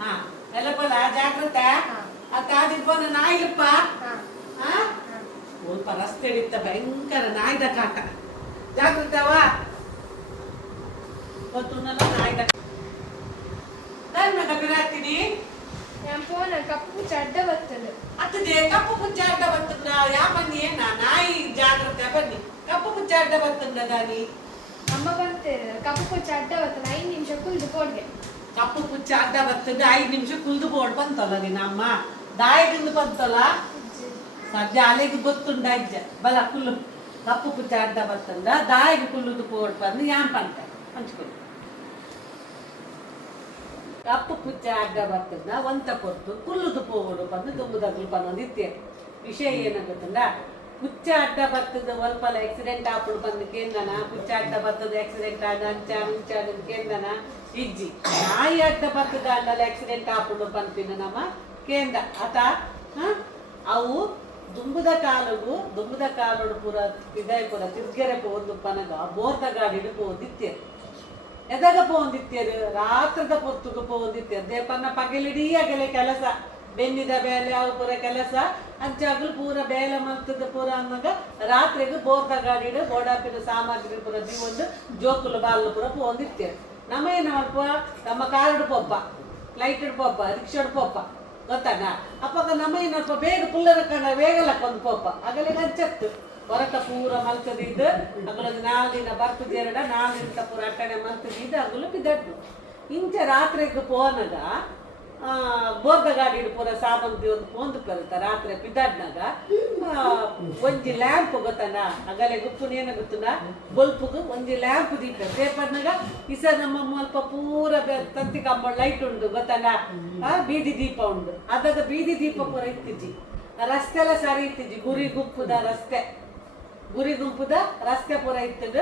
ಹಾ ಎಲ್ಲ ಪಲ್ಲ ಜಾಗ್ರತೆ ಅತ್ತಾದಿರ್ಬೋದ ನಾಯಿಪ್ಪ ಸ್ವಲ್ಪ ರಸ್ತೆ ಹಿಡಿತ ಭಯಂಕರ ನಾಯ್ದ ಕಾಟ ಜಾಗ್ರತವ ಗೊತ್ತುನಲ್ಲ ನಾಯ್ದ ಧರ್ಮದ ಬಿರಾಗ್ತೀನಿ ಕಪ್ಪು ಚಡ್ಡ ಬರ್ತದೆ ಅತ್ತದೆ ಕಪ್ಪು ಪುಚ್ಚ ಅಡ್ಡ ಬರ್ತದ ಯಾ ಬನ್ನಿ ಏನ ನಾಯಿ ಜಾಗ್ರತೆ ಬನ್ನಿ ಕಪ್ಪು ಪುಚ್ಚ ಅಡ್ಡ ಬರ್ತದ ದಾನಿ ಅಮ್ಮ ಬರ್ತೇನೆ ಕಪ್ಪು ಪುಚ್ಚ ಅಡ್ಡ ಬರ್ತದೆ 5 ನಿಮಿಷ ಕುಲ್ದು ಕೋಡ್ಗೆ ಕಪ್ಪು ಪುಚ್ಚ ಅಡ್ಡ ಬರ್ತದೆ 5 ನಿಮಿಷ ಕುಲ್ದು ಬೋರ್ಡ್ ಬಂತಲ್ಲ ನಿನ್ನ ಅಮ್ಮ ದಾಯದಿಂದ ಬಂತಲ್ಲ ಸದ್ಯ ಅಲೆಗೆ ಗೊತ್ತುಂಡ ಇಜ್ಜ ಬಲ ಕುಲ್ಲು ಕಪ್ಪು ಪುಚ್ಚ ಅಡ್ಡ ಬರ್ತಂದ ದಾಯಿಗೆ ಕುಲ್ಲುದು ಬೋರ್ಡ್ ಬಂದು ಯಾಂಪ ಅಂತ ಹಂಚ್ಕೊಳ್ಳಿ ಕಪ್ಪು ಪುಚ್ಚ ಅಡ್ಡ ಬರ್ತದ ಒಂತ ಕೊಟ್ಟು ಕುಲ್ಲುದು ಪೋಡು ಬಂದು ತುಂಬುದಾಗ್ಲು ಬಂದೊಂದು ಇತ್ತೆ ವಿಷಯ ಏನಾಗುತ್ತಂದ ಪುಚ್ಚ ಅಡ್ಡ ಬರ್ತದ ಒಲ್ಪಲ ಆಕ್ಸಿಡೆಂಟ್ ಆಪುಡು ಬಂದು ಕೇಂದನ ಪುಚ್ಚ ಅಡ್ಡ ಬರ್ತದ ಆಕ್ಸಿಡೆಂಟ್ ಆದ ಅಂಚ ಮುಂಚ ಕೇಂದನ ಇಜ್ಜಿ ನಾಯಿ ಅಡ್ಡ ಬರ್ತದ ಅಂಡಲ್ಲ ಆಕ್ಸಿಡೆಂಟ್ ಆಪುಡು ಬಂತಿನ ನಮ್ಮ ಕೇಂದ್ರ ಆತ ಅವು ದುಂಬುದ ಕಾಲೋಡು ಪೂರ ಇದಾಯ ಪೂರ ತಿರ್ಗೆರೆ ಒಂದು ಪನಗ ಬೋರ್ದ ಗಾಡಿ ಹಿಡ್ಕೋದಿತ್ತೆ ಎದಾಗ ಪೋಂದಿತ್ತೇರು ರಾತ್ರದ ಪೊತ್ತುಗ ಪೋಂದಿತ್ತೇರು ದೇಪನ್ನ ಪಗಲಿಡೀಯಾಗಲೇ ಕೆಲಸ ಬೆನ್ನಿದ ಬೇಲೆ ಅವು ಪೂರ ಕೆಲಸ ಅಂಚಾಗಲು ಪೂರ ಬೇಲೆ ಮಲ್ತದ ಪೂರ ಅನ್ನಗ ರಾತ್ರಿಗೂ ಬೋರ್ದ ಗಾಡಿಡು ಗೋಡಾಪಿನ ಸಾಮಗ್ರಿ ಪೂರ ಒಂದು ಜೋಕುಲು ಬಾಲು ಪೂರ ಪೋಂದಿತ್ತೇರು ನಮ್ಮ ಏನು ಮಾಡ್ಪ ನಮ್ಮ ಕಾರ್ ಪೊಪ್ಪ ಲೈಟ್ ಪೊಪ್ಪ ರಿಕ್ಷಾ ಪೊಪ್ಪ ಗೊತ್ತಾಗ ಅಪ್ಪಾಗ ನಮ್ಮ ಏನಪ್ಪ ಬೇಗ ಪುಲ್ಲರ ಕಂಡ ಬೇಗ ಲಕ್ಕೊಂದು ಪೊಪ್ಪ ಆಗಲೇ ಹಚ್ಚತ್ತು ಹೊರಟ ಪೂರ ಮಲ್ತದಿದ್ದು ಅಗಳೊಂದು 4 ದಿನ ಬರ್ತದೆ 4 ದಿನ ಪೂರ ಅಟ್ಟಣೆ ಮಲ್ತದಿದ್ದು ಅಗಲು ಬಿದ್ದದ್ದು ಇಂಚ ರಾತ್ರಿಗೆ ಪೋನಾಗ ಬೋರ್ದ ಗಾಡಿ ಪೂರ ಸಾಮಂತಿ ಒಂದು ಪೋಂದು ಕಲಿತ ರಾತ್ರಿ ಬಿದ್ದಾಡ್ನಾಗ ಒಂಜಿ ಲ್ಯಾಂಪ್ ಗೊತ್ತನ ಅಗಲೆ ಗುಪ್ಪು ಏನ ಗೊತ್ತನ ಬಲ್ಪುಗು ಒಂಜಿ ಲ್ಯಾಂಪ್ ದೀಪ ಪೇಪರ್ನಾಗ ಇಸ ನಮ್ಮ ಸ್ವಲ್ಪ ಪೂರ ತಂತಿ ಕಂಬ ಲೈಟ್ ಉಂಡು ಗೊತ್ತನ ಬೀದಿ ದೀಪ ಉಂಡು ಅದಾಗ ಬೀದಿ ದೀಪ ಪೂರ ಇತ್ತಿಜ್ಜಿ ರಸ್ತೆ ಎಲ್ಲ ಸರಿ ಇತ್ತಿಜ್ಜಿ ಗುರಿ ಗುಂಪುದ ರಸ್ತೆ ಪೂರ ಇತ್ತದ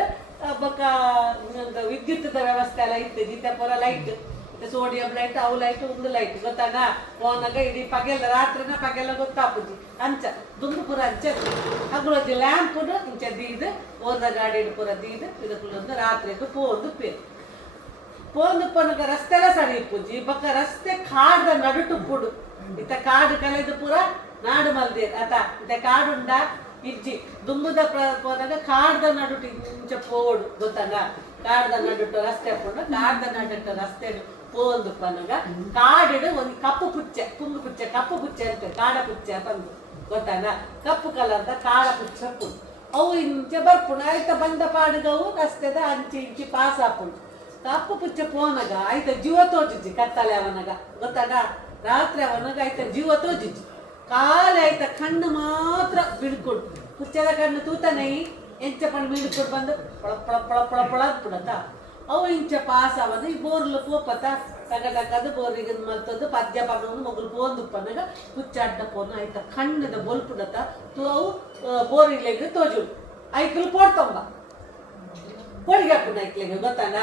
ಬೊಕ್ಕ ವಿದ್ಯುತ್ದ ವ್ಯವಸ್ಥೆ ಎಲ್ಲ ಇತ್ತದ ಇತ್ತ ಪೂರ ಲೈಟ್ ಸೋಡಿಯಂ ಲೈಟ್ ಅವು ಲೈಟ್ ಒಂದು ಲೈಟ್ ಗೊತ್ತಾಗ ಫೋನಾಗ ಇಡೀ ಪಗೆಲ್ಲ ರಾತ್ರಿನ ಪಗೆಲ್ಲ ಗೊತ್ತಾಪುಜಿ ಅಂಚ ದುಂದು ಪೂರ ಅಂಚ ಅಗ್ಳೊಂದು ಲ್ಯಾಂಪ್ ಇಂಚ ದೀದು ಓದ ಗಾಡಿ ಪೂರ ದೀದು ಇದಕ್ಕೊಂದು ರಾತ್ರಿಗೂ ಪೋಂದು ಪೋಂದು ಪನಗ ರಸ್ತೆ ಎಲ್ಲ ಸರಿ ಇಪ್ಪುಜಿ ಬೊಕ್ಕ ರಸ್ತೆ ಕಾಡ್ದ ನಡುಟು ಪುಡು ಇತ್ತ ಕಾಡು ಕಳೆದು ಪೂರ ನಾಡು ಮಲ್ದೇರ್ ಆತ ಇತ್ತ ಕಾಡುಂಡ ಇಜ್ಜಿ ದುಂಬುದ ಹೋದಾಗ ಕಾಡ್ದ ನಡುಟು ಇಂಚ ಪೋಡು ಗೊತ್ತಾಗ ಕಾಡ್ದ ನಡುಟು ರಸ್ತೆ ಪೋಡು ಕಾಡ್ದ ನಡುಟು ರಸ್ತೆ ಪೋಂದು ಪನಗ ಕಾಡಿಡು ಒಂದು ಕಪ್ಪು ಪುಚ್ಚೆ ಪುಂಗು ಪುಚ್ಚೆ ಕಪ್ಪು ಪುಚ್ಚೆ ಅಂತ ಕಾಡ ಪುಚ್ಚೆ ಬಂದು ಗೊತ್ತಾಗ ಕಪ್ಪು ಕಲರ್ದ ಕಾಡ ಪುಚ್ಚೆ ಪುಂಡು ಅವು ಇಂಚೆ ಬರ್ಪುಂಡು ಆಯ್ತ ಬಂದ ಪಾಡುಗವು ರಸ್ತೆದ ಅಂಚಿ ಇಂಚಿ ಪಾಸ್ ಹಾಪುಂಡು ಕಪ್ಪು ಪುಚ್ಚೆ ಪೋನಾಗ ಆಯ್ತ ಜೀವ ತೋಜಿಜ್ಜಿ ಕತ್ತಲೆ ಅವನಾಗ ಗೊತ್ತಾಗ ರಾತ್ರಿ ಅವನಾಗ ಆಯ್ತ ಜೀವ ತೋಜಿಜ್ಜಿ ಕಾಲ ಆಯ್ತ ಕಣ್ಣು ಮಾತ್ರ ಬಿಡ್ಕೊಡು ಪುಚ್ಚದ ಕಣ್ಣು ತೂತನೈ ಎಂಚ ಪಣ್ಣು ಬಿಡ್ಕೊಡು ಬಂದು ಪೊಳ ಪೊಳ ಪೊಳ ಪೊಳ ಪೊಳ ಬಿಡತ್ತ ಅವು ಇಂಚ ಪಾಸ್ ಅವನು ಈ ಬೋರ್ಲು ಪೋಪತ್ತ ತಗಡಕ್ಕದು ಬೋರಿಗೆ ಮಲ್ತದ್ದು ಪದ್ಯ ಪಣ್ಣವನ್ನು ಮಗುಲು ಪೋಂದು ಪನ್ನಾಗ ಪುಚ್ಚ ಅಡ್ಡ ಪೋನ ಆಯ್ತ ಕಣ್ಣದ ಬೊಲ್ಪುಡತ್ತ ಅವು ಬೋರಿಲೆಗೆ ತೋಜುಡು ಐಕ್ಲು ಪೋಡ್ತಂಬ ಕೋಡಿಗೆ ಹಾಪುಣ ಐಕ್ಲೆಗೆ ಗೊತ್ತಾನ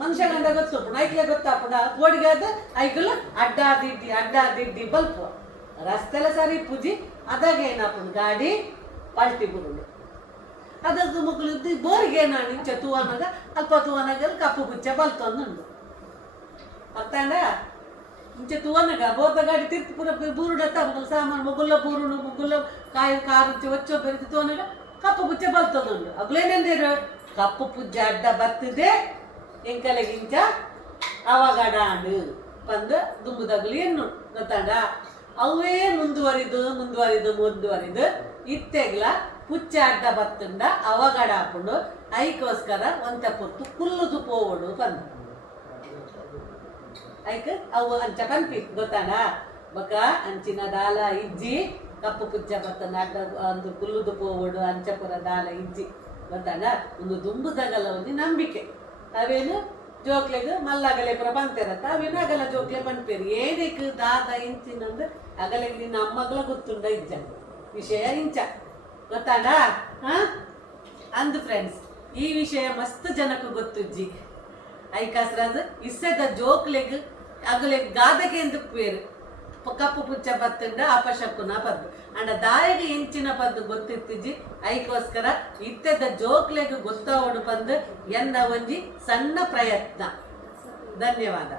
ಮನುಷ್ಯ ಗಂಡ ಗೊತ್ತುಪುಣ ಐಕ್ಲೆ ಗೊತ್ತಾಪುಣ ಕೋಡಿಗೆ ಆದ ಐಕ್ಲು ಅಡ್ಡಾದಿಡ್ಡಿ ಬಲ್ಪು ರಸ್ತೆಲ್ಲ ಸರಿ ಪೂಜಿ ಅದಾಗ ಏನಾಪುಂಡು ಗಾಡಿ ಪಲ್ಟಿ ಬುರುಡು ಅದದ್ದು ಮಕ್ಕಳು ಬೋರಿಗೆ ನಾನು ಇಂಚ ತೂವನಾಗ ಅಲ್ಪ ತೂವನಾಗ ಕಪ್ಪು ಪುಚ್ಚೆ ಬಲ್ತೊಂದುಂಡು ಅರ್ಥಾಂಡ ಇಂಚ ತೂವನಾಗ ಬೋರ್ದ ಗಾಡಿ ತಿರ್ತಿ ಪೂರ ಬೂರುಡತ್ತ ಮಗಲು ಸಾಮಾನು ಮುಗುಲ್ಲ ಬೂರುಡು ಮುಗುಲ್ಲ ಕಾರು ಇಂಚ ಒಚ್ಚೋ ಬೆರೆತಿ ತೂವನಾಗ ಕಪ್ಪು ಪುಚ್ಚೆ ಬಲ್ತೊಂದುಂಡು ಅಗ್ಲೇನೇಂದೇರು ಕಪ್ಪು ಪುಜ್ಜೆ ಅಡ್ಡ ಬರ್ತದೆ ಎಂಕಲೆಗಿಂಚ ಅವಗಡಾಂಡು ಬಂದು ದುಂಬುದಗ್ಲು ಎನ್ನು ಗೊತ್ತಾಂಡ ಅವೇ ಮುಂದುವರಿದು ಇತ್ತೆಗ್ಲ ಪುಚ್ಚ ಅಡ್ಡ ಬತ್ತಂಡ ಅವಗಡ ಹಾಕೊಂಡು ಐಕೋಸ್ಕರ ಒಂತ ಪೊತ್ತು ಕುಲ್ಲುದು ಪೋವಡು ಬಂದು ಐಕ್ ಅವು ಅಂಚ ಕನ್ಪಿ ಗೊತ್ತಾನ ಬಕ ಅಂಚಿನ ದಾಲ ಇಜ್ಜಿ ಕಪ್ಪು ಪುಚ್ಚ ಬತ್ತಂಡ ಅಡ್ಡ ಒಂದು ಕುಲ್ಲುದು ಪೋವಡು ಅಂಚಪುರ ದಾಲ ಇಜ್ಜಿ ಗೊತ್ತಾನ ಒಂದು ದುಂಬುದಗಲ ಒಂದು ನಂಬಿಕೆ ಅವೇನು ಜೋಕ್ಲೆಗ್ ಮಲ್ಲಗಲೆ ಪುರ ಬಂತಿರತ್ತ ಅವೇನು ಅಗಲ ಜೋಕ್ಲೆ ಬಂದ್ಪೇರು ಏನಕ್ಕೆ ದಾದ ಇಂಚಿನಂದು ಅಗಲೆಗ್ ನಿನ್ನ ಅಮ್ಮಗಲ ಗೊತ್ತುಂಡ ಇಜ್ಜ ವಿಷಯ ಇಂಚ ಗೊತ್ತಾಡ ಅಂದು ಫ್ರೆಂಡ್ಸ್ ಈ ವಿಷಯ ಮಸ್ತ್ ಜನಕ್ಕೂ ಗೊತ್ತುಜ್ಜಿ ಐಕಾಸ್ರಾಜ್ ಇಸ್ಸದ ಜೋಕ್ಲೆಗ್ ಅಗಲೆಗ್ ಗಾದಗೆ ಎಂದು ಪೇರು ಕಪ್ಪು ಪುಚ್ಚ ಬತ್ತಂಡ ಅಪಶಕುನ ಪದ್ದು ಅಂಡ ದಾಯಿಗೆ ಇಂಚಿನ ಪದ್ದು ಗೊತ್ತಿತ್ತಿಜ್ಜಿ ಐಕೋಸ್ಕರ ಇತ್ತೆದ ಜೋಕ್ಲೆಗ್ ಗೊತ್ತಾವಡು ಬಂದು ಎನ್ನ ಒಂಜಿ ಸಣ್ಣ ಪ್ರಯತ್ನ. ಧನ್ಯವಾದ.